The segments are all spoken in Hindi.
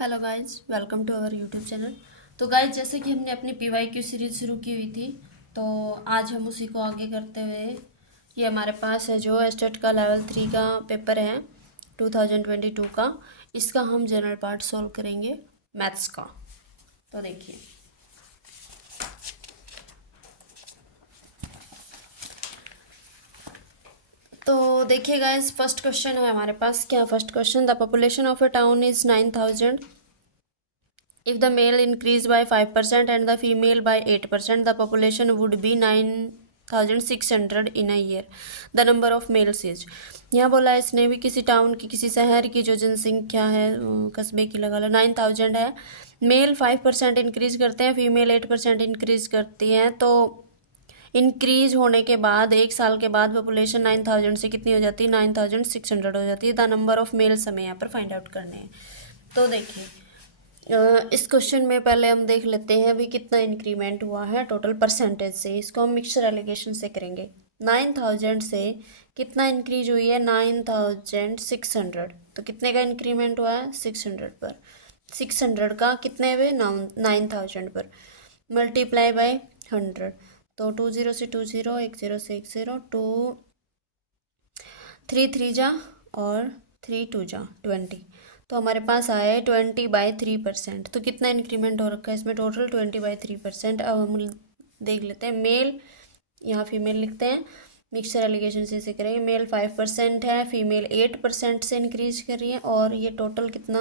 Hello guys, welcome to our YouTube channel. तो गाइज, जैसे कि हमने अपनी पीवाईक्यू सीरीज शुरू की हुई थी, तो आज हम उसी को आगे करते हुए ये हमारे पास है जो एस्टेट का लेवल 3 का पेपर है 2022 का। इसका हम जनरल पार्ट सॉल्व करेंगे मैथ्स का। तो देखिए, देखिए गाइज, फर्स्ट क्वेश्चन है हमारे पास। क्या first question? The population of a town is 9,000. If the male increased by 5% and the female by 8%, the population would be 9,600 in a year. The number of males is. यहाँ बोला है इसने भी किसी टाउन की, किसी शहर की जो जनसंख्या है, कस्बे की लगा लो, 9,000 है। मेल 5% इंक्रीज करते हैं, फीमेल 8% इंक्रीज करती हैं। तो इंक्रीज होने के बाद 1 साल के बाद पॉपुलेशन 9,000 से कितनी हो जाती है? 9,600 हो जाती है। द नंबर ऑफ मेल्स हमें यहाँ पर फाइंड आउट करने हैं। तो देखिए, इस क्वेश्चन में पहले हम देख लेते हैं अभी कितना इंक्रीमेंट हुआ है टोटल परसेंटेज से। इसको हम मिक्सचर एलिगेशन से करेंगे। 9,000 से कितना इंक्रीज हुई है? 9,600। तो कितने का इंक्रीमेंट हुआ है? 600 पर। 600 का कितने पे? 9,000 पर। Multiply by 100। तो 20 से 20, 10 से 10, 2 3 3 जा और 3 2 जा 20। तो हमारे पास आया है 20/3%। तो कितना इंक्रीमेंट हो रखा है इसमें? टोटल 20/3%। अब हम देख लेते हैं मेल, यहाँ फीमेल लिखते हैं। मिक्सचर एलिगेशन से इसे करेंगे। मेल 5% है, फीमेल 8% से इंक्रीज कर रही है, और ये टोटल कितना?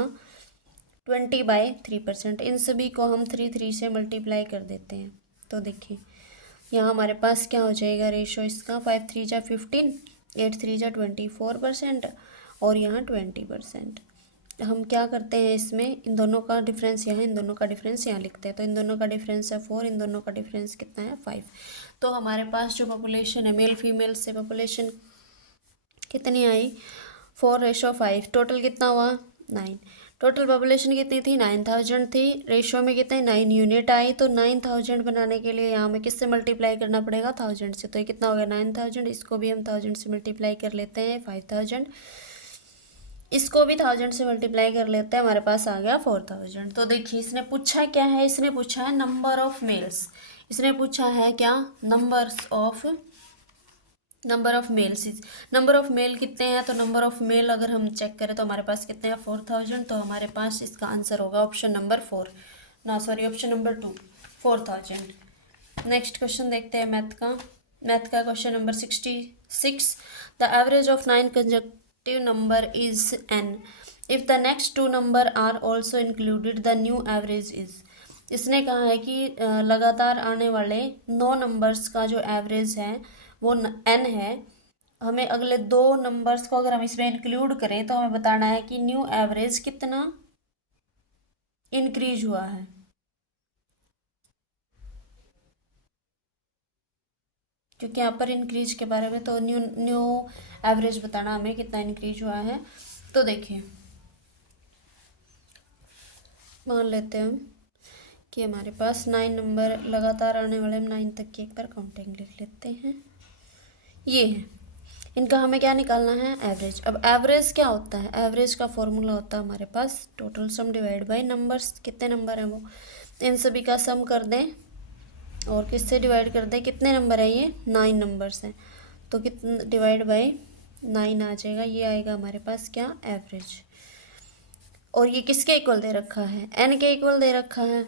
20/3%। इन सभी को हम 3 3 से मल्टीप्लाई कर देते हैं। तो देखिए, यहाँ हमारे पास क्या हो जाएगा रेशो इसका? 5 3 जा 15, 8 3 जा 24%, और यहाँ 20%। हम क्या करते हैं इसमें, इन दोनों का डिफरेंस यहाँ, इन दोनों का डिफरेंस यहाँ लिखते हैं। तो इन दोनों का डिफरेंस है 4, इन दोनों का डिफरेंस कितना है? 5। तो हमारे पास जो पॉपुलेशन है मेल फीमेल से, पॉपुलेशन कितनी आई? 4:5। टोटल कितना हुआ? 9। टोटल पॉपुलेशन कितनी थी? 9,000 थी। रेशो में कितने? 9 यूनिट आई। तो 9,000 बनाने के लिए यहाँ हमें किससे मल्टीप्लाई करना पड़ेगा? 1000 से। तो ये कितना हो गया? 9,000। इसको भी हम 1000 से मल्टीप्लाई कर लेते हैं, 5,000। इसको भी 1000 से मल्टीप्लाई कर लेते हैं, हमारे पास आ गया 4,000। तो देखिए, इसने पूछा क्या है? इसने पूछा है नंबर ऑफ मेल्स। इसने पूछा है क्या? Number of males. Number of male कितने हैं? तो नंबर ऑफ मेल अगर हम चेक करें तो हमारे पास कितने हैं? 4,000। तो हमारे पास इसका आंसर होगा ऑप्शन नंबर 4, ना sorry, option number 2, 4,000। Next question देखते हैं मैथ का। मैथ का question number 66। The average of 9 consecutive number is n। If the next 2 number are also included, the new average is. इसने कहा है कि लगातार आने वाले 9 नंबर्स का जो एवरेज है वो n है। हमें अगले 2 नंबर्स को अगर हम इसमें इंक्लूड करें तो हमें बताना है कि न्यू एवरेज कितना इंक्रीज हुआ है। क्योंकि यहाँ पर इंक्रीज के बारे में, तो न्यू न्यू एवरेज बताना हमें कितना इंक्रीज हुआ है। तो देखिए, मान लेते हैं हम कि हमारे पास 9 नंबर लगातार आने वाले, हम 9 तक की एक बार काउंटिंग लिख लेते हैं। ये है, इनका हमें क्या निकालना है? एवरेज। अब एवरेज क्या होता है? एवरेज का फॉर्मूला होता है हमारे पास total sum divide by numbers. कितने नंबर हैं वो, इन सभी का सम कर दें और किससे डिवाइड कर दें? कितने नंबर है ये? 9 नंबर्स हैं। तो कितने डिवाइड बाय 9 आ जाएगा। ये आएगा हमारे पास क्या? एवरेज। और ये किसके इक्वल दे रखा है? एन के इक्वल दे रखा है।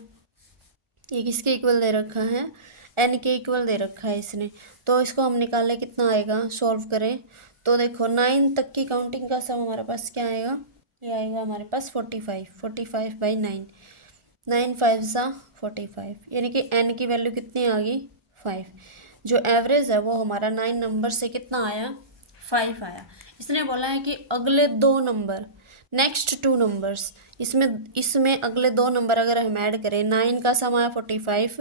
ये किसके इक्वल दे रखा है? एन के इक्वल दे रखा है इसने। तो इसको हम निकालें, कितना आएगा? सॉल्व करें तो देखो, 9 तक की काउंटिंग का सम हमारे पास क्या आएगा? ये आएगा हमारे पास 45। 45/9, 9 5 सा 45, यानी कि एन की वैल्यू कितनी आ गई? 5। जो एवरेज है वो हमारा 9 नंबर से कितना आया? 5 आया। इसने बोला है कि अगले 2 नंबर, नेक्स्ट 2 नंबर्स, इसमें इसमें अगले 2 नंबर अगर हम ऐड करें, 9 का सम आया 45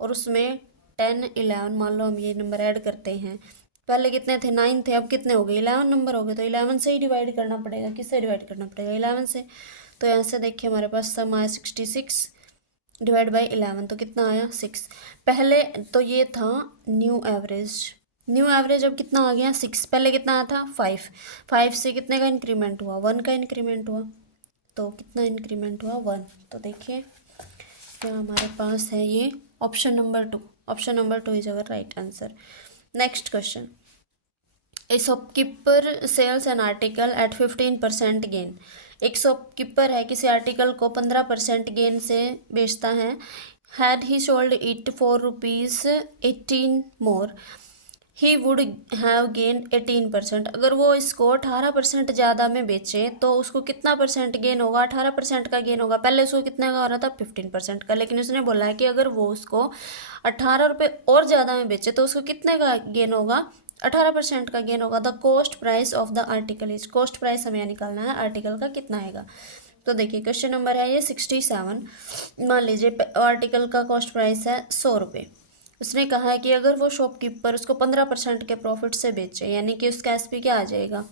और उसमें 10 11, मान लो हम ये नंबर ऐड करते हैं। पहले कितने थे? 9 थे, अब कितने हो गए? 11 नंबर हो गए। तो 11 से ही डिवाइड करना पड़ेगा। किससे डिवाइड करना पड़ेगा? 11 से। तो यहाँ से देखिए हमारे पास सम आया 66 डिवाइड बाई 11, तो कितना आया? 6। पहले तो ये था न्यू एवरेज। न्यू एवरेज अब कितना आ गया? 6। पहले कितना आया था? 5। 5 से कितने का इंक्रीमेंट हुआ? 1 का इंक्रीमेंट हुआ। तो कितना इंक्रीमेंट हुआ 1। तो देखिए क्या हमारे पास है ये option number 2। Option number 2 is our right answer. Next question, a shopkeeper sells an article at 15% gain. एक शॉपकीपर है किसी आर्टिकल को 15% गेन से बेचता है। Had he sold it for ₹18 more, he would have gain 18%। अगर वो इसको 18% ज़्यादा में बेचे तो उसको कितना परसेंट गेन होगा? 18% का गेन होगा। पहले उसको कितने का हो रहा था? 15% का। लेकिन उसने बोला है कि अगर वो उसको 18 रुपये और ज़्यादा में बेचे तो उसको कितने का गेन होगा? 18% का गेन होगा। The cost price of the article is, cost price हमें निकालना है आर्टिकल का कितना आएगा। तो देखिए क्वेश्चन नंबर है ये 67। मान लीजिए आर्टिकल का कॉस्ट प्राइस है 100 रुपये। उसने कहा है कि अगर वो शॉपकीपर उसको 15% के प्रॉफिट से बेचे, यानी कि उसका एसपी क्या आ जाएगा?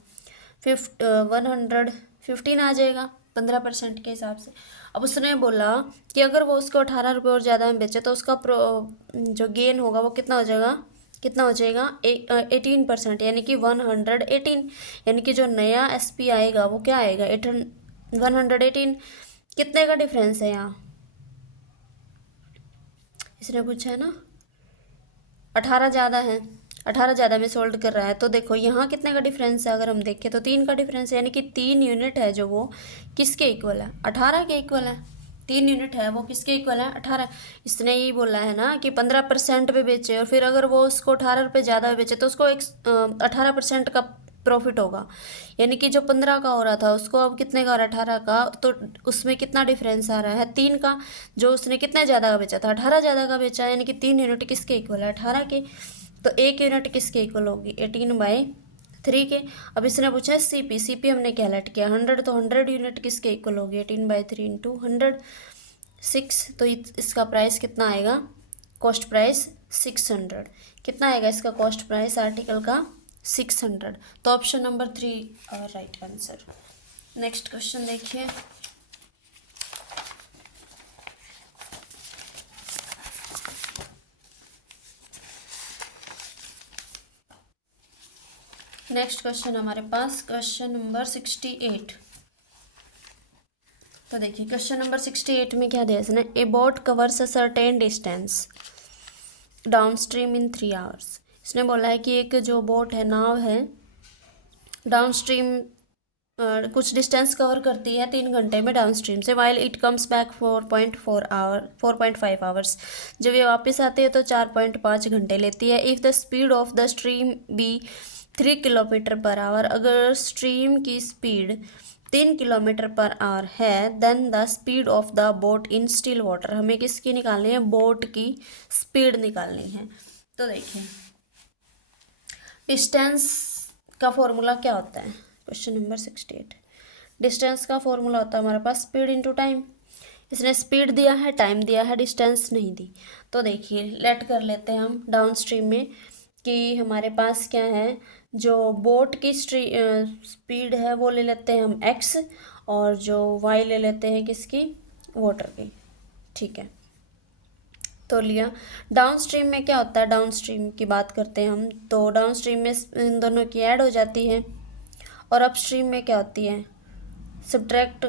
115 आ जाएगा 15% के हिसाब से। अब उसने बोला कि अगर वो उसको 18 रुपये और ज़्यादा में बेचे तो उसका जो गेन होगा वो कितना हो जाएगा? कितना हो जाएगा? 18%, यानी कि 118। यानी कि जो नया एसपी आएगा वो क्या आएगा? 118। कितने का डिफरेंस है यहाँ? इसने पूछा है ना, 18 ज़्यादा है, 18 ज़्यादा में सोल्ड कर रहा है। तो देखो यहाँ कितने का डिफरेंस है, अगर हम देखें तो 3 का डिफरेंस है। यानी कि 3 यूनिट है जो वो किसके इक्वल है? 18 के इक्वल है। 3 यूनिट है वो किसके इक्वल है? 18। इसने यही बोला है ना कि 15% पे बेचे, और फिर अगर वो उसको 18 रुपये ज़्यादा बेचे तो उसको 18% का प्रॉफिट होगा। यानी कि जो 15 का हो रहा था उसको अब कितने का हो रहा है? 18 का। तो उसमें कितना डिफरेंस आ रहा है? 3 का। जो उसने कितने ज़्यादा का बेचा था? 18 ज़्यादा का बेचा, यानी कि 3 यूनिट किसके इक्वल है? 18 के। तो 1 यूनिट किसके इक्वल होगी? 18/3 के। अब इसने पूछा है सीपी। सीपी हमने क्या लेट किया? 100। तो 100 यूनिट किसके इक्वल होगी? 18/3 इंटू 100, 6। तो इसका प्राइस कितना आएगा? Cost price 600। कितना आएगा इसका कॉस्ट प्राइस आर्टिकल का? 600। तो ऑप्शन नंबर 3 और राइट आंसर। नेक्स्ट क्वेश्चन देखिए, नेक्स्ट क्वेश्चन हमारे पास क्वेश्चन नंबर 68। तो देखिए क्वेश्चन नंबर 68 में क्या दिया इसने? ए boat covers a certain distance down stream in 3 hours. इसने बोला है कि एक जो बोट है, नाव है, डाउन स्ट्रीम कुछ डिस्टेंस कवर करती है 3 घंटे में डाउन स्ट्रीम से। While it comes back 4.5 hours. जब ये वापस आती है तो 4.5 घंटे लेती है। If the speed of the stream be 3 kilometre per hour, अगर स्ट्रीम की स्पीड 3 किलोमीटर पर आवर है, then the speed of the boat in still water. हमें किसकी निकालनी है? बोट की स्पीड निकालनी है। तो देखिए डिस्टेंस का फॉर्मूला क्या होता है? Question number 68। डिस्टेंस का फॉर्मूला होता है हमारे पास स्पीड इनटू टाइम। इसने स्पीड दिया है, टाइम दिया है, डिस्टेंस नहीं दी। तो देखिए लेट कर लेते हैं हम डाउन स्ट्रीम में कि हमारे पास क्या है, जो बोट की स्पीड है वो ले लेते हैं हम x, और जो y ले लेते हैं किसकी? वाटर की। ठीक है, तो लिया। डाउन स्ट्रीम में क्या होता है? डाउन स्ट्रीम की बात करते हैं हम, तो डाउन स्ट्रीम में इन दोनों की ऐड हो जाती है। और अप स्ट्रीम में क्या होती है? सब्ट्रैक्ट।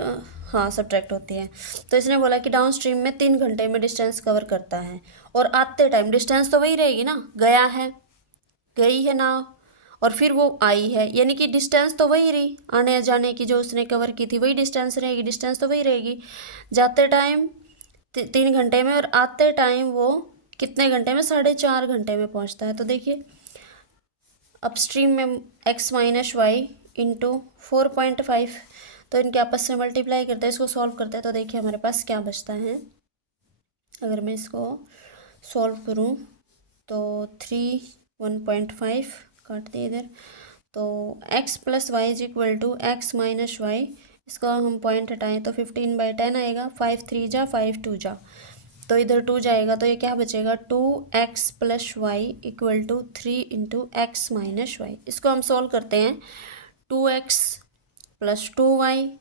हाँ सब्ट्रैक्ट होती है। तो इसने बोला कि डाउन स्ट्रीम में 3 घंटे में डिस्टेंस कवर करता है, और आते टाइम डिस्टेंस तो वही रहेगी ना, गया है, गई है ना, और फिर वो आई है, यानी कि डिस्टेंस तो वही रही, आने जाने की जो उसने कवर की थी वही डिस्टेंस रहेगी, डिस्टेंस तो वही रहेगी। जाते टाइम 3 घंटे में, और आते टाइम वो कितने घंटे में? 4.5 घंटे में पहुंचता है। तो देखिए अपस्ट्रीम में x माइनस वाई इंटू 4.5, तो इनके आपस में मल्टीप्लाई करते हैं, इसको सॉल्व करते हैं। तो देखिए हमारे पास क्या बचता है, अगर मैं इसको सॉल्व करूं तो 3 1.5 काट दिए इधर, तो x plus Y is equal to X minus Y. इसको हम पॉइंट हटाएं तो 15/10 आएगा। 5 3 जा 5 2 जा, तो इधर 2 जाएगा, तो ये क्या बचेगा? 2x plus Y equal to 3 into X minus Y. इसको हम सॉल्व करते हैं। 2x plus 2y,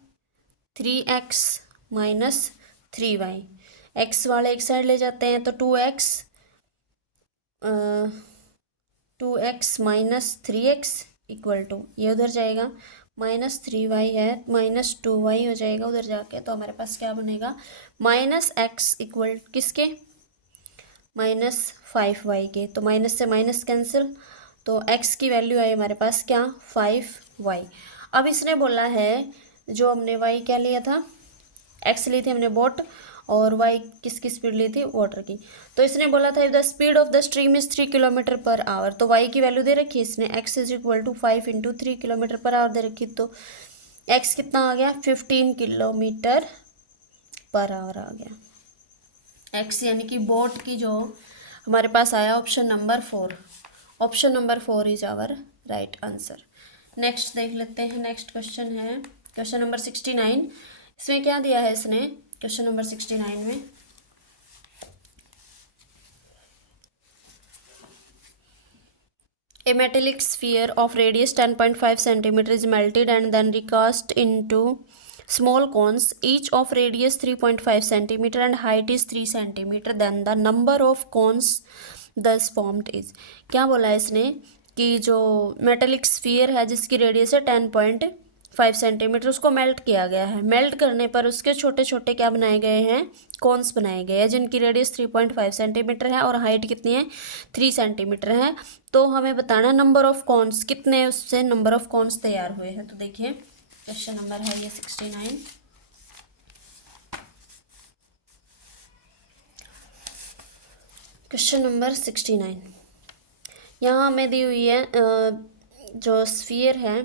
3x minus 3y। x वाले एक साइड ले जाते हैं तो 2x minus 3x equal to, ये उधर जाएगा, -3y है, -2y हो जाएगा उधर जाके, तो हमारे पास क्या बनेगा, -x इक्वल किसके, -5y के। तो माइनस से माइनस कैंसिल, तो x की वैल्यू आई हमारे पास क्या, 5y। अब इसने बोला है, जो हमने y क्या लिया था, x ली थी हमने बोट, और y किसकी स्पीड ली थी, वाटर की। तो इसने बोला था the speed of the stream is 3 kilometre per hour. तो y की वैल्यू दे रखी है इसने, x is equal to 5 into 3 kilometre per hour दे रखी, तो x कितना आ गया, 15 किलोमीटर पर आवर आ गया x, यानी कि बोट की जो हमारे पास आया option number 4। Option number 4 is our right answer. Next देख लेते हैं, नेक्स्ट क्वेश्चन है क्वेश्चन नंबर 69। इसमें क्या दिया है इसने, क्वेश्चन नंबर 69 में, A metallic sphere of radius 10.5 centimeter is melted and then recast into small cones, each of radius 3.5 centimeter and height is 3 centimeter. Then the number of cones thus formed is। क्या बोला है इसने कि जो मेटेलिक स्फीयर है जिसकी रेडियस है 10.5 सेंटीमीटर, उसको मेल्ट किया गया है। मेल्ट करने पर उसके छोटे छोटे क्या बनाए गए हैं, कॉन्स बनाए गए हैं, जिनकी रेडियस 3.5 सेंटीमीटर है और हाइट कितनी है, 3 सेंटीमीटर है। तो हमें बताना नंबर ऑफ कॉन्स कितने, उससे नंबर ऑफ कॉन्स तैयार हुए हैं। तो देखिए क्वेश्चन नंबर है ये 69। क्वेश्चन नंबर 69 यहाँ हमें दी हुई है, जो स्फीयर है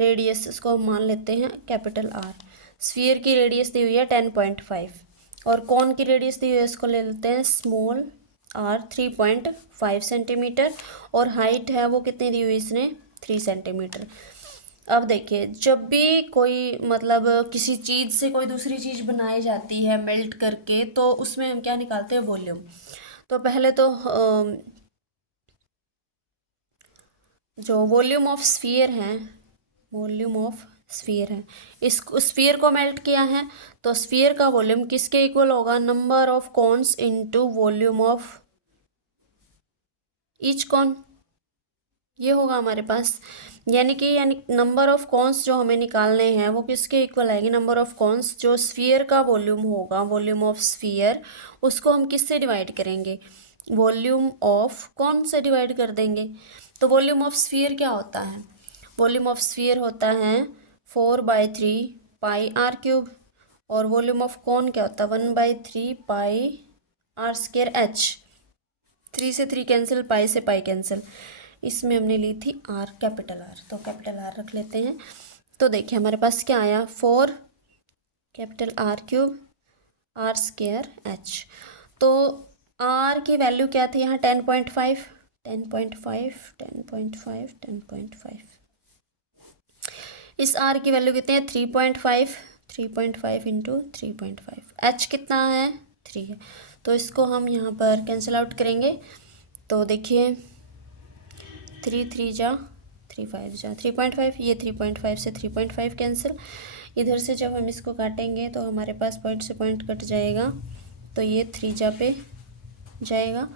रेडियस, उसको हम मान लेते हैं कैपिटल R। स्फीयर की रेडियस दी हुई है 10.5 और कॉन की रेडियस दी हुई है, इसको ले लेते हैं स्मॉल r 3.5 सेंटीमीटर, और हाइट है वो कितनी दी हुई इसने, 3 सेंटीमीटर। अब देखिए, जब भी कोई मतलब किसी चीज़ से कोई दूसरी चीज़ बनाई जाती है मेल्ट करके, तो उसमें हम क्या निकालते हैं, वॉल्यूम। तो पहले तो जो वॉल्यूम ऑफ स्फीयर है, वॉल्यूम ऑफ स्फीयर है, इस स्फीयर को मेल्ट किया है, तो स्फीयर का वॉल्यूम किसके इक्वल होगा, number of cones into volume of each cone, ये होगा हमारे पास। यानी नंबर ऑफ कॉन्स जो हमें निकालने हैं वो किसके इक्वल आएगी, नंबर ऑफ कॉन्स, जो स्फीयर का वॉल्यूम होगा, वॉल्यूम ऑफ स्फीयर, उसको हम किससे डिवाइड करेंगे, वॉल्यूम ऑफ कॉन से डिवाइड कर देंगे। तो वॉल्यूम ऑफ स्फीयर क्या होता है, वॉल्यूम ऑफ स्फीयर होता है 4/3 पाई आर क्यूब, और वॉल्यूम ऑफ कॉन क्या होता है 1/3 पाई आर स्क्वायर एच। 3 से 3 कैंसिल, पाई से पाई कैंसिल, इसमें हमने ली थी आर, कैपिटल आर, तो कैपिटल आर रख लेते हैं। तो देखिए हमारे पास क्या आया, 4 capital R cube R square H. तो आर की वैल्यू क्या थी यहाँ 10.5, 10.5, 10.5, 10.5। इस आर की वैल्यू कितनी है 3.5, 3.5 इंटू 3.5। एच कितना है 3 है, तो इसको हम यहाँ पर कैंसिल आउट करेंगे। तो देखिए 3 3 जा 3 5 जा 3.5, ये 3.5 से 3.5 कैंसिल। इधर से जब हम इसको काटेंगे तो हमारे पास पॉइंट से पॉइंट कट जाएगा, तो ये 3 जा पे जाएगा।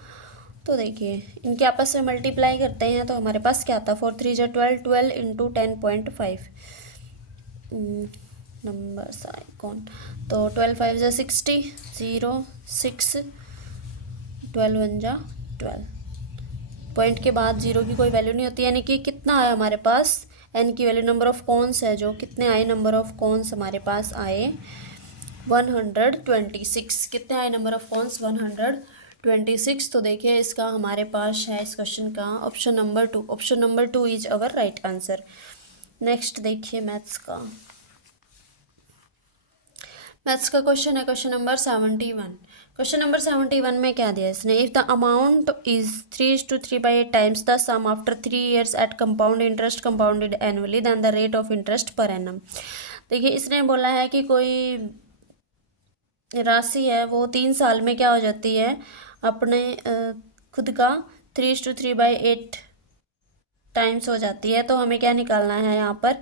तो देखिए इनके आपस में मल्टीप्लाई करते हैं तो हमारे पास क्या आता है, 4 3 जा 12, 12 इंटू 10.5 नंबर्स आइकॉन, तो 12 5 जा 60, 0 6, 12 1 जा 12, पॉइंट के बाद जीरो की कोई वैल्यू नहीं होती, यानी कि कितना आया हमारे पास, एन की वैल्यू, नंबर ऑफ कॉन्स है जो कितने आए, नंबर ऑफ कॉन्स हमारे पास आए 126। कितने आए नंबर ऑफ कॉन्स, 126। तो देखिए इसका हमारे पास है इस क्वेश्चन का option number 2। Option number 2 is our right answer. Next देखिए मैथ्स का, मैथ्स का क्वेश्चन है क्वेश्चन नंबर 71। क्वेश्चन नंबर 71 में क्या दिया इसने, if the amount is 3:3/8 times the sum after 3 years at compound interest compounded annually then the rate of interest per annum. देखिए इसने बोला है कि कोई राशि है वो 3 साल में क्या हो जाती है, अपने खुद का 3:3/8 टाइम्स हो जाती है। तो हमें क्या निकालना है यहाँ पर,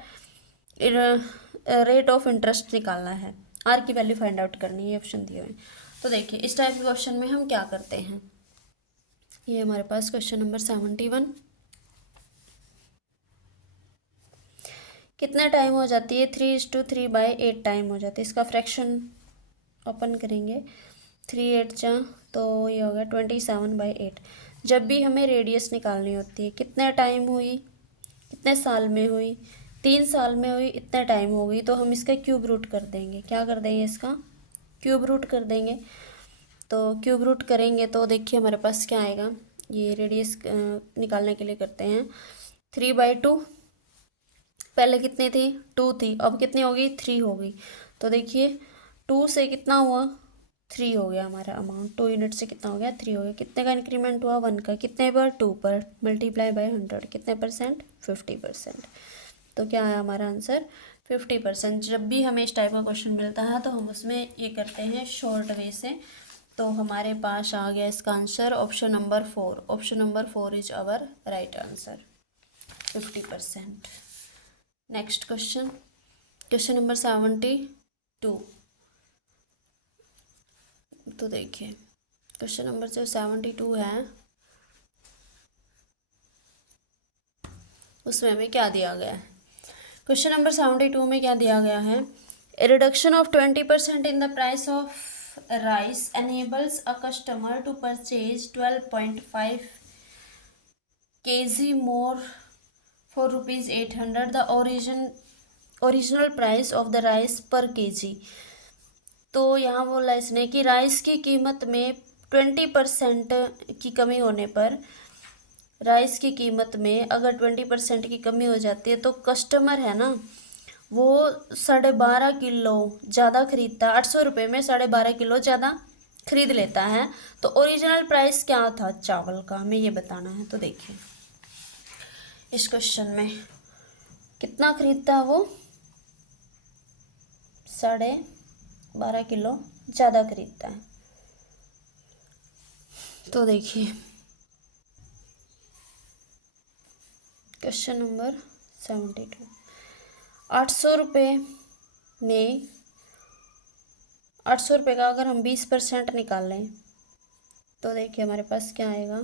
रेट ऑफ इंटरेस्ट निकालना है, आर की वैल्यू फाइंड आउट करनी है, ऑप्शन दिए हुए। तो देखिए इस टाइप के क्वेश्चन में हम क्या करते हैं, ये हमारे पास क्वेश्चन नंबर 71। कितने टाइम हो जाती है, 3:3/8 टाइम हो जाती है। इसका फ्रैक्शन ओपन करेंगे, 3 8 जा तो ये हो गया 27/8। जब भी हमें रेडियस निकालनी होती है, कितने टाइम हुई, कितने साल में हुई, 3 साल में हुई, इतने टाइम हो गई, तो हम इसका क्यूब रूट कर देंगे। क्या कर देंगे, इसका क्यूब रूट कर देंगे। तो क्यूब रूट करेंगे तो देखिए हमारे पास क्या आएगा। ये रेडियस निकालने के लिए करते हैं, 3/2। पहले कितनी थी, 2 थी, अब कितनी होगी, 3 होगी। तो देखिए 2 से कितना हुआ, 3 हो गया हमारा अमाउंट। 2 यूनिट से कितना हो गया, 3 हो गया। कितने का इंक्रीमेंट हुआ, 1 का। कितने पर, 2 पर, मल्टीप्लाई बाय 100। कितने %, 50%। तो क्या है हमारा आंसर, 50%। जब भी हमें इस टाइप का क्वेश्चन मिलता है तो हम उसमें ये करते हैं शॉर्ट वे से। तो हमारे पास आ गया इसका answer option number 4। Option number 4 is our right answer, 50%। Next question, question number 72। तो देखिए क्वेश्चन नंबर जो 72 है उसमें हमें क्या दिया गया है। क्वेश्चन नंबर 72 में क्या दिया गया है, a reduction of 20% in the price of rice enables a customer to purchase 12.5 kg more for ₹800 the original price of the rice per kg। तो यहाँ बोला इसने कि राइस की कीमत में 20% की कमी होने पर, राइस की कीमत में अगर 20% की कमी हो जाती है तो कस्टमर है ना, वो 12.5 किलो ज़्यादा खरीदता है, 800 रुपये में 12.5 किलो ज़्यादा खरीद लेता है। तो ओरिजिनल प्राइस क्या था चावल का, हमें ये बताना है। तो देखिए इस क्वेश्चन में कितना खरीदता है वो, 12.5 किलो ज़्यादा खरीदता है। तो देखिए क्वेश्चन नंबर 72, 800 रुपये में 800 रुपये का अगर हम 20% निकालें तो देखिए हमारे पास क्या आएगा,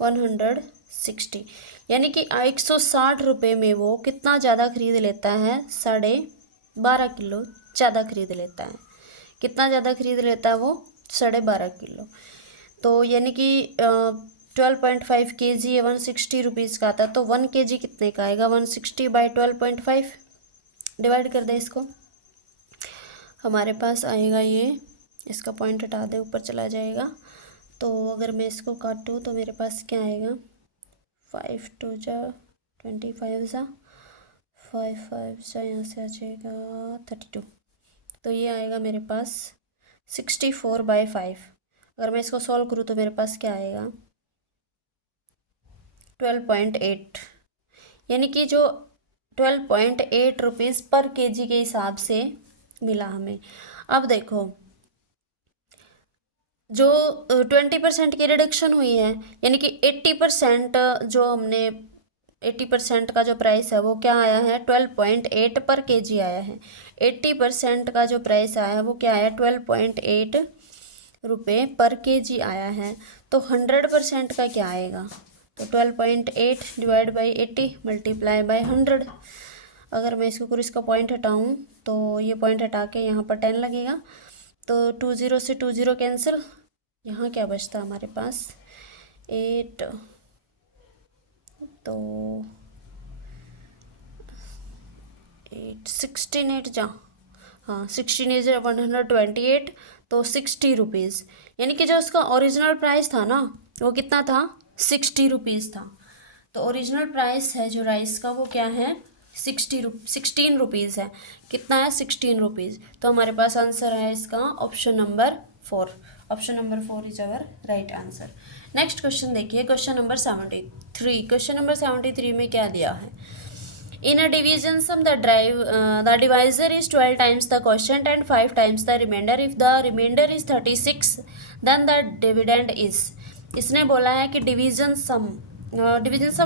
160, यानी कि 160 रुपये में वो कितना ज़्यादा खरीद लेता है, 12.5 किलो ज़्यादा खरीद लेता है। कितना ज़्यादा खरीद लेता है वो, 12.5 किलो। तो यानी कि 12.5 kg 160 रुपीज़ का आता है। तो 1 kg कितने का आएगा, 160/12.5। डिवाइड कर दें इसको, हमारे पास आएगा ये, इसका पॉइंट हटा दें, ऊपर चला जाएगा। तो अगर मैं इसको काटूँ तो मेरे पास क्या आएगा, 5 2 जा 25 जा 5 5 जा, यहाँ से आ जाएगा 32। तो ये आएगा मेरे पास 64/5। अगर मैं इसको सॉल्व करूँ तो मेरे पास क्या आएगा, 12.8, यानी कि जो 12.8 रुपीज़ पर kg के हिसाब से मिला हमें। अब देखो जो 20% की रिडक्शन हुई है, यानी कि 80% जो हमने 80% का जो प्राइस है वो क्या आया है, 12.8 पर kg आया है। 80% का जो प्राइस आया है वो क्या आया, 12.8 रुपये पर kg आया है। तो 100% का क्या आएगा, तो 12.8 डिवाइड बाई 80 मल्टीप्लाई बाई 100। अगर मैं इसको पूरी इसका पॉइंट हटाऊँ तो ये पॉइंट हटा के यहाँ पर 10 लगेगा। तो 20 से 20 कैंसिल, यहाँ क्या बचता हमारे पास, 8, तो 8 16 8 जा, हाँ 16 8 128, तो 60 रुपीज़। यानी कि जो उसका ओरिजिनल प्राइस था ना वो कितना था, 60 रुपीज़ था। तो ओरिजिनल प्राइस है जो राइस का वो क्या है, 16 रुपीज़ है। कितना है, 16 रुपीज़। तो हमारे पास आंसर है इसका option number 4। Option number 4 is our right answer. Next question देखिए, क्वेश्चन नंबर 73। क्वेश्चन नंबर 73 में क्या दिया है, in a division sum the divisor is 12 times the quotient and 5 times the remainder. If the remainder is 36 then the dividend is. इसने बोला है कि डिवीजन सम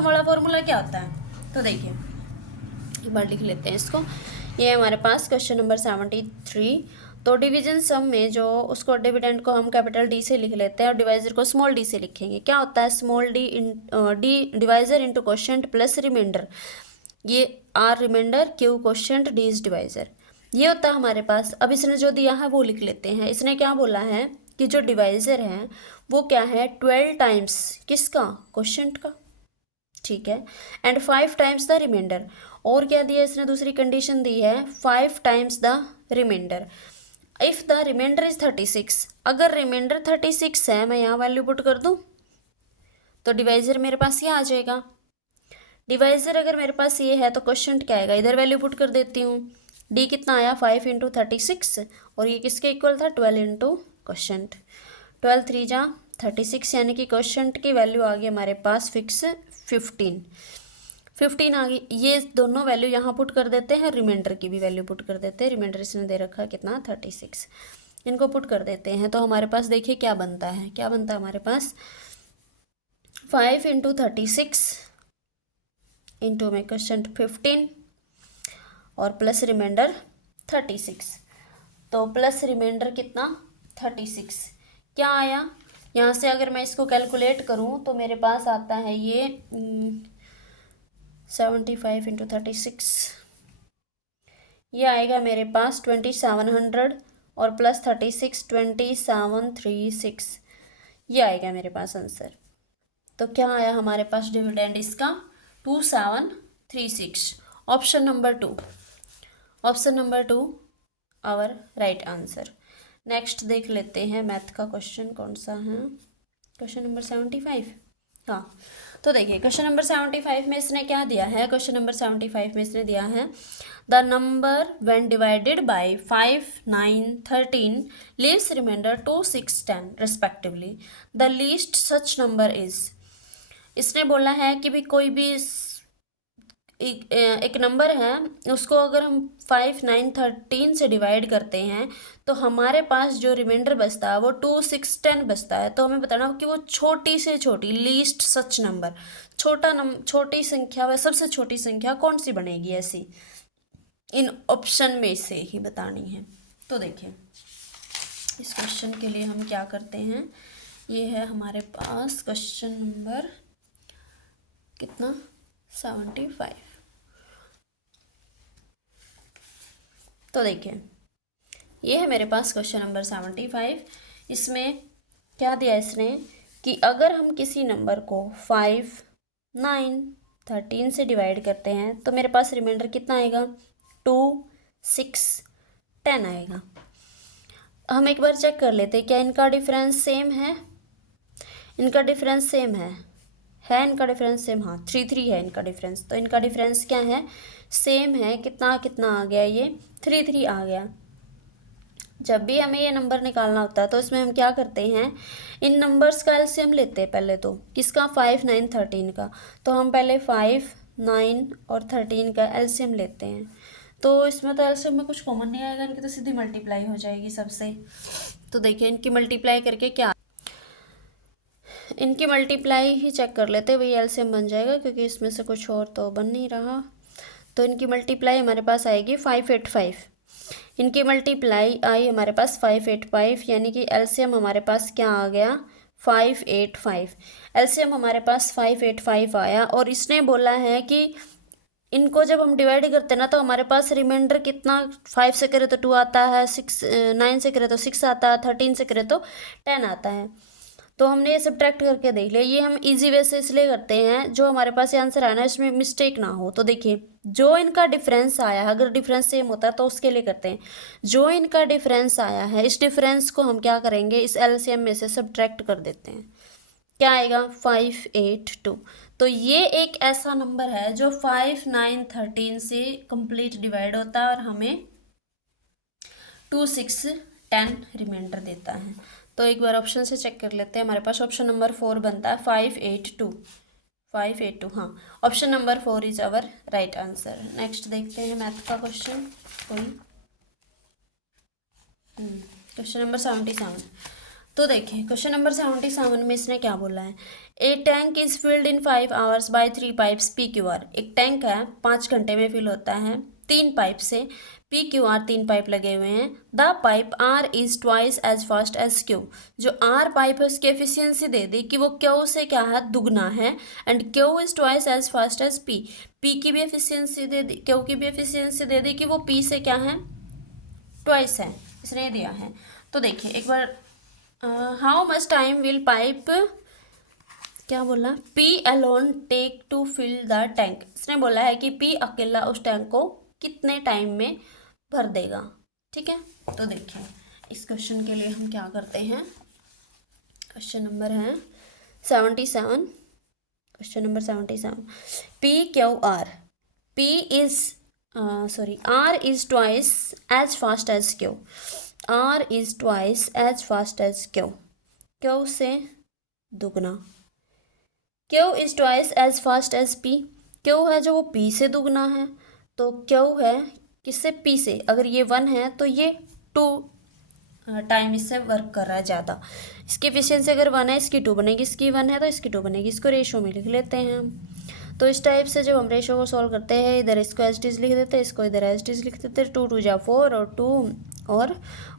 वाला फॉर्मूला क्या होता है। तो देखिए एक बार लिख लेते हैं इसको, ये है हमारे पास क्वेश्चन नंबर 73। तो डिवीजन सम में जो उसको डिविडेंड को हम कैपिटल डी से लिख लेते हैं और डिवाइजर को स्मॉल डी से लिखेंगे। क्या होता है, small d divisor into quotient plus remainder. ये R remainder, Q quotient, D is divisor, ये होता है हमारे पास। अब इसने जो दिया है वो लिख लेते हैं। इसने क्या बोला है कि जो डिवाइजर है वो क्या है 12 टाइम्स किसका, क्वोशिएंट का, ठीक है, एंड 5 टाइम्स द रिमाइंडर। और क्या दिया इसने, दूसरी कंडीशन दी है 5 times the remainder if the remainder is 36। अगर रिमाइंडर 36 है, मैं यहाँ वैल्यू पुट कर दूँ तो डिवाइजर मेरे पास ये आ जाएगा। डिवाइजर अगर मेरे पास ये है तो क्वोशिएंट क्या आएगा, इधर वैल्यू पुट कर देती हूँ। डी कितना आया 5 इंटू 36, और ये किसके इक्वल था 12 इंटू क्वोशिएंट। 12 3 जा 36, यानी कि क्वोशिएंट की वैल्यू आ गई हमारे पास फिक्स 15 आ गई। ये दोनों वैल्यू यहाँ पुट कर देते हैं, रिमाइंडर की भी वैल्यू पुट कर देते हैं। रिमाइंडर इसने दे रखा है कितना 36, इनको पुट कर देते हैं तो हमारे पास देखिए क्या बनता है, क्या बनता है हमारे पास 5 इंटू 36 इंटू में क्वोशिएंट 15 और प्लस रिमाइंडर 36, तो प्लस रिमाइंडर कितना 36 क्या आया। यहाँ से अगर मैं इसको कैलकुलेट करूँ तो मेरे पास आता है ये 75 इंटू 36, ये आएगा मेरे पास 2700 और प्लस 36 2736, ये आएगा मेरे पास आंसर। तो क्या आया हमारे पास डिविडेंड इसका 2736, option number 2, option number 2 our right answer. Next देख लेते हैं मैथ का क्वेश्चन कौन सा है, क्वेश्चन नंबर 75। हाँ, तो देखिए क्वेश्चन नंबर 75 में इसने क्या दिया है, क्वेश्चन नंबर 75 में इसने दिया है the number when divided by 5 9 13 leaves remainder 2 6 10 respectively, the least such number is. इसने बोला है कि भी कोई भी एक नंबर है उसको अगर हम 5 9 13 से डिवाइड करते हैं तो हमारे पास जो रिमाइंडर बचता है वो 2 6 10 बचता है। तो हमें बताना कि वो छोटी से छोटी लीस्ट सच नंबर, छोटी संख्या व सबसे छोटी संख्या कौन सी बनेगी ऐसी, इन ऑप्शन में से ही बतानी है। तो देखिए इस क्वेश्चन के लिए हम क्या करते हैं, ये है हमारे पास क्वेश्चन नंबर कितना 75। तो देखिए ये है मेरे पास क्वेश्चन नंबर 75। इसमें क्या दिया इसने कि अगर हम किसी नंबर को 5 9 13 से डिवाइड करते हैं तो मेरे पास रिमाइंडर कितना आएगा 2 6 10 आएगा। हम एक बार चेक कर लेते हैं क्या इनका डिफरेंस सेम है, इनका डिफरेंस सेम है इनका डिफरेंस सेम, हाँ 3 3 है इनका डिफरेंस। तो इनका डिफरेंस क्या है, सेम है। कितना कितना आ गया, ये 3 3 आ गया। जब भी हमें ये नंबर निकालना होता है तो इसमें हम क्या करते हैं, इन नंबर्स का एलसीएम लेते हैं पहले। तो किसका 5 9 13 का, तो हम पहले 5 9 और 13 का एलसीएम लेते हैं। तो इसमें तो एलसीएम में कुछ कॉमन नहीं आएगा, इनकी तो सीधी मल्टीप्लाई हो जाएगी सबसे। तो देखिए इनकी मल्टीप्लाई करके क्या, इनकी मल्टीप्लाई ही चेक कर लेते हैं, वही एलसीएम बन जाएगा क्योंकि इसमें से कुछ और तो बन नहीं रहा। तो इनकी मल्टीप्लाई हमारे पास आएगी 585, इनकी मल्टीप्लाई आई हमारे पास 585, यानी कि एलसीएम हमारे पास क्या आ गया 585। एलसीएम हमारे पास 585 आया। और इसने बोला है कि इनको जब हम डिवाइड करते हैं ना तो हमारे पास रिमाइंडर कितना, 5 से करे तो 2 आता है, 9 से करे तो 6 आता है, 13 से करे तो 10 आता है। तो हमने ये सब्ट्रैक्ट करके देख लिया। ये हम इजी वे से इसलिए करते हैं जो हमारे पास ये आंसर आया ना इसमें मिस्टेक ना हो। तो देखिए जो इनका डिफरेंस आया है, अगर डिफरेंस सेम होता है तो उसके लिए करते हैं। जो इनका डिफरेंस आया है इस डिफरेंस को हम क्या करेंगे, इस एलसीएम में से सब्ट्रैक्ट कर देते हैं। क्या आएगा 582। तो ये एक ऐसा नंबर है जो 5 9 13 से कंप्लीट डिवाइड होता है और हमें 2 6 10 रिमाइंडर देता है। तो एक बार ऑप्शन से चेक कर लेते हैं। हमारे पास ऑप्शन नंबर 4 बनता है 582। हाँ, option number 4 is our right answer. Next देखते हैं मैथ का क्वेश्चन कोई, क्वेश्चन नंबर 77। तो देखिए क्वेश्चन नंबर 77 में इसने क्या बोला है, a tank is filled in 5 hours by 3 pipes PQR। एक टैंक है 5 घंटे में फिल होता है 3 पाइप से पी क्यू आर 3 पाइप लगे हुए हैं। The pipe R is twice as fast as Q. जो आर पाइप है उसकी एफिशिएंसी दे दी कि वो क्यू से क्या है, दुगना है। And Q is twice as fast as P. P की भी एफिशिएंसी दे दी, क्यू की भी एफिशिएंसी दे दी कि वो पी से क्या है, ट्वाइस है, इसने दिया है। तो देखिए एक बार, how much time will pipe, क्या बोला, P alone take to fill the tank. इसने बोला है कि पी अकेला उस टैंक को कितने टाइम में भर देगा। ठीक है, तो देखिए इस क्वेश्चन के लिए हम क्या करते हैं। क्वेश्चन नंबर है 77। Question number 77, P Q R, P is R is twice as fast as Q. R is twice as fast as Q, Q से दुगना। Q is twice as fast as P, Q है जो वो पी से दुगना है, तो क्यू है किससे, पी से। अगर ये 1 है तो ये 2 टाइम इससे वर्क कर रहा है ज़्यादा। इसकी एफिशिएंसी अगर 1 है, इसकी 2 बनेगी, इसकी 1 है तो इसकी 2 बनेगी। इसको रेशो में लिख लेते हैं हम। तो इस टाइप से जब हम रेशो को सॉल्व करते हैं, इधर इसको एज इट इज लिख देते हैं, इसको इधर एज इट इज लिख देते हैं। 2 2 जा 4 और 2 और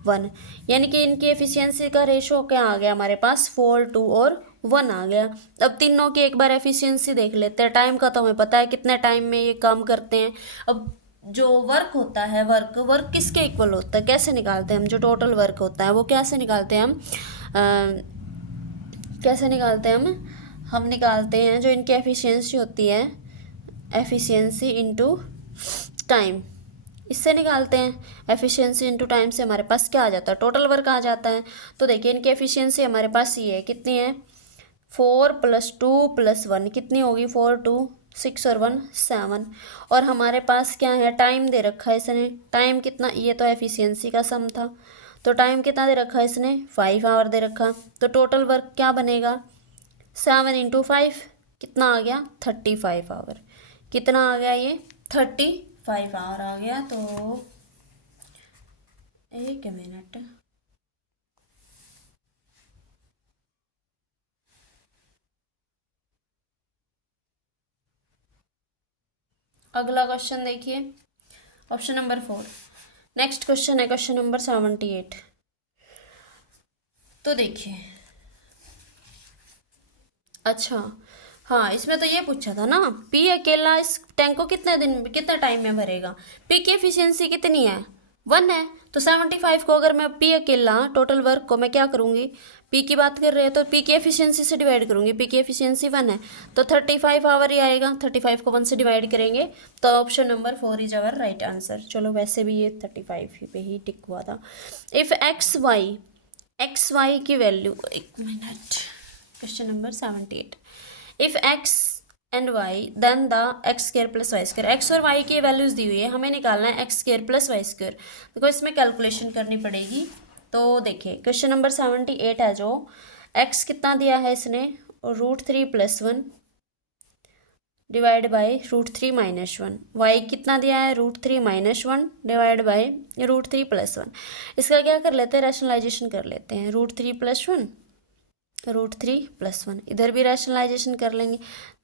1, यानी कि इनकी एफिशिएंसी का रेशो क्या आ गया हमारे पास, 4 2 और 1 आ गया। अब तीनों की एक बार एफिशिएंसी देख लेते हैं। टाइम का तो हमें पता है कितने टाइम में ये काम करते हैं। अब जो वर्क होता है, वर्क किसके इक्वल होता है, कैसे निकालते हैं हम, जो टोटल वर्क होता है वो कैसे निकालते हैं हम, कैसे निकालते हैं हम निकालते हैं जो इनकी एफिशिएंसी होती है, एफिशिएंसी इनटू टाइम, इससे निकालते हैं। एफिशिएंसी इनटू टाइम से हमारे पास क्या आ जाता है, टोटल वर्क आ जाता है। तो देखिए इनकी एफिशिएंसी हमारे पास ये है, कितनी है, 4 + 2 + 1 कितनी होगी, 4 2 6 और 1 7। और हमारे पास क्या है, टाइम दे रखा है इसने। टाइम कितना, ये तो एफिशिएंसी का सम था, तो टाइम कितना दे रखा है इसने, 5 आवर दे रखा। तो टोटल वर्क क्या बनेगा, 7 × 5 कितना आ गया, 35 आवर। कितना आ गया ये, 35 आवर आ गया। तो एक मिनट, अगला क्वेश्चन देखिए, ऑप्शन नंबर 4। नेक्स्ट क्वेश्चन है क्वेश्चन नंबर 78। तो देखिए, अच्छा हाँ, इसमें तो ये पूछा था ना, पी अकेला इस टैंक को कितने टाइम में भरेगा। पी की एफिशिएंसी कितनी है, 1 है। तो 75 को अगर मैं पी अकेला टोटल वर्क को मैं क्या करूँगी, पी की बात कर रहे हैं तो पी की एफिशिएंसी से डिवाइड करूँगी। पी की एफिशिएंसी 1 है तो 35 आवर ही आएगा। 35 को 1 से डिवाइड करेंगे तो option number 4 is our right answer. चलो वैसे भी ये 35 पे ही टिक हुआ था। इफ़ एक्स वाई की वैल्यू, एक minute, question number 78। If X and Y then the x² + y²। X और वाई की वैल्यूज दी हुई है, हमें निकालना है x² + y²। देखो इसमें कैलकुलेशन करनी पड़ेगी। तो देखिए क्वेश्चन नंबर 78 है जो, x कितना दिया है इसने, √3 + 1 डिवाइड बाई √3 - 1। y कितना दिया है, √3 - 1 डिवाइड बाई √3 + 1। इसका क्या कर लेते हैं, रैशनलाइजेशन कर लेते हैं। √3 + 1 √3 + 1, इधर भी रैशनलाइजेशन कर लेंगे।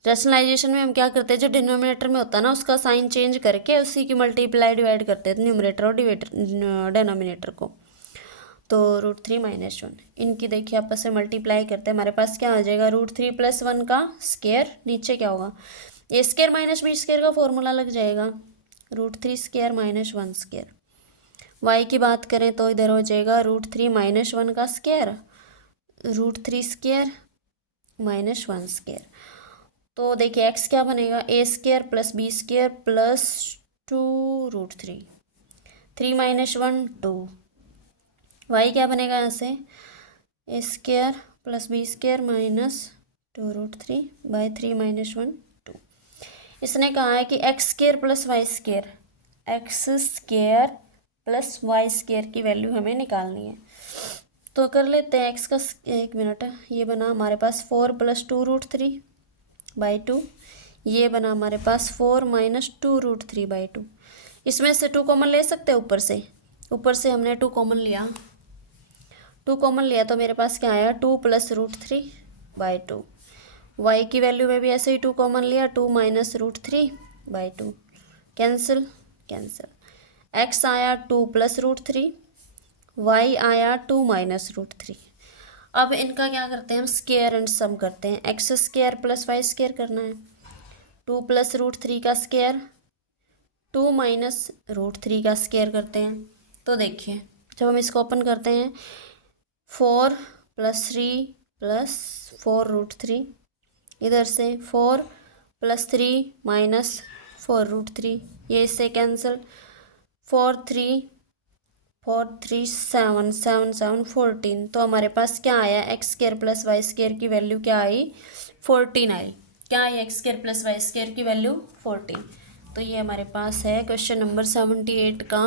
रैशनलाइजेशन में हम क्या करते हैं, जो डिनोमिनेटर में होता है ना उसका साइन चेंज करके उसी की मल्टीप्लाई डिवाइड करते हैं न्यूमरेटर और डिनोमिनेटर को। तो √3 - 1 इनकी देखिए आपस में मल्टीप्लाई करते हैं, हमारे पास क्या आ जाएगा, √3 + 1 का स्क्वायर, नीचे क्या होगा, a² - b² का फॉर्मूला लग जाएगा, √3² - 1²। y की बात करें तो इधर हो जाएगा √3 - 1 का स्क्वायर, √3² - 1²। तो देखिए x क्या बनेगा, a² + b² + 2√3, 3 - 1 2। y क्या बनेगा यहाँ से, a² + b² - 2√3 बाई 3 - 1 2। इसने कहा है कि x² + y², x² + y² की वैल्यू हमें निकालनी है। तो कर लेते हैं x का, एक मिनट, ये बना हमारे पास 4 + 2√3 बाई 2। ये बना हमारे पास 4 - 2√3 बाई 2। इसमें से 2 कॉमन ले सकते हैं, ऊपर से हमने 2 कॉमन लिया, 2 कॉमन लिया तो मेरे पास क्या आया, 2 + √3 बाई 2। y की वैल्यू में भी ऐसे ही 2 कॉमन लिया, 2 - √3 बाई 2, कैंसिल कैंसिल। एक्स आया 2 प्लस रूट 3, वाई आया 2 माइनस रूट 3। अब इनका क्या करते हैं हम, स्केयर एंड सम करते हैं। X square plus Y square करना है, 2 प्लस रूट 3 का स्केयर, 2 माइनस रूट 3 का स्केयर करते हैं। तो देखिए जब हम इसको ओपन करते हैं, 4 प्लस 3 प्लस 4 रूट 3, इधर से 4 प्लस 3 माइनस 4 रूट 3, ये इससे कैंसिल, 4 3 7 7 7 14। तो हमारे पास क्या आया, x square plus Y square की वैल्यू क्या आई, 14 आई। क्या आई, x square plus Y square की वैल्यू 14। तो ये हमारे पास है क्वेश्चन नंबर 78 का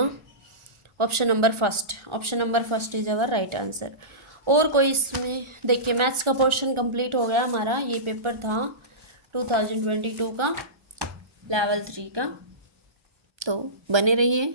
option number first. Option number first is our right answer. और कोई इसमें देखिए मैथ्स का पोर्शन कंप्लीट हो गया हमारा। ये पेपर था 2022 का लेवल 3 का। तो बने रहिए।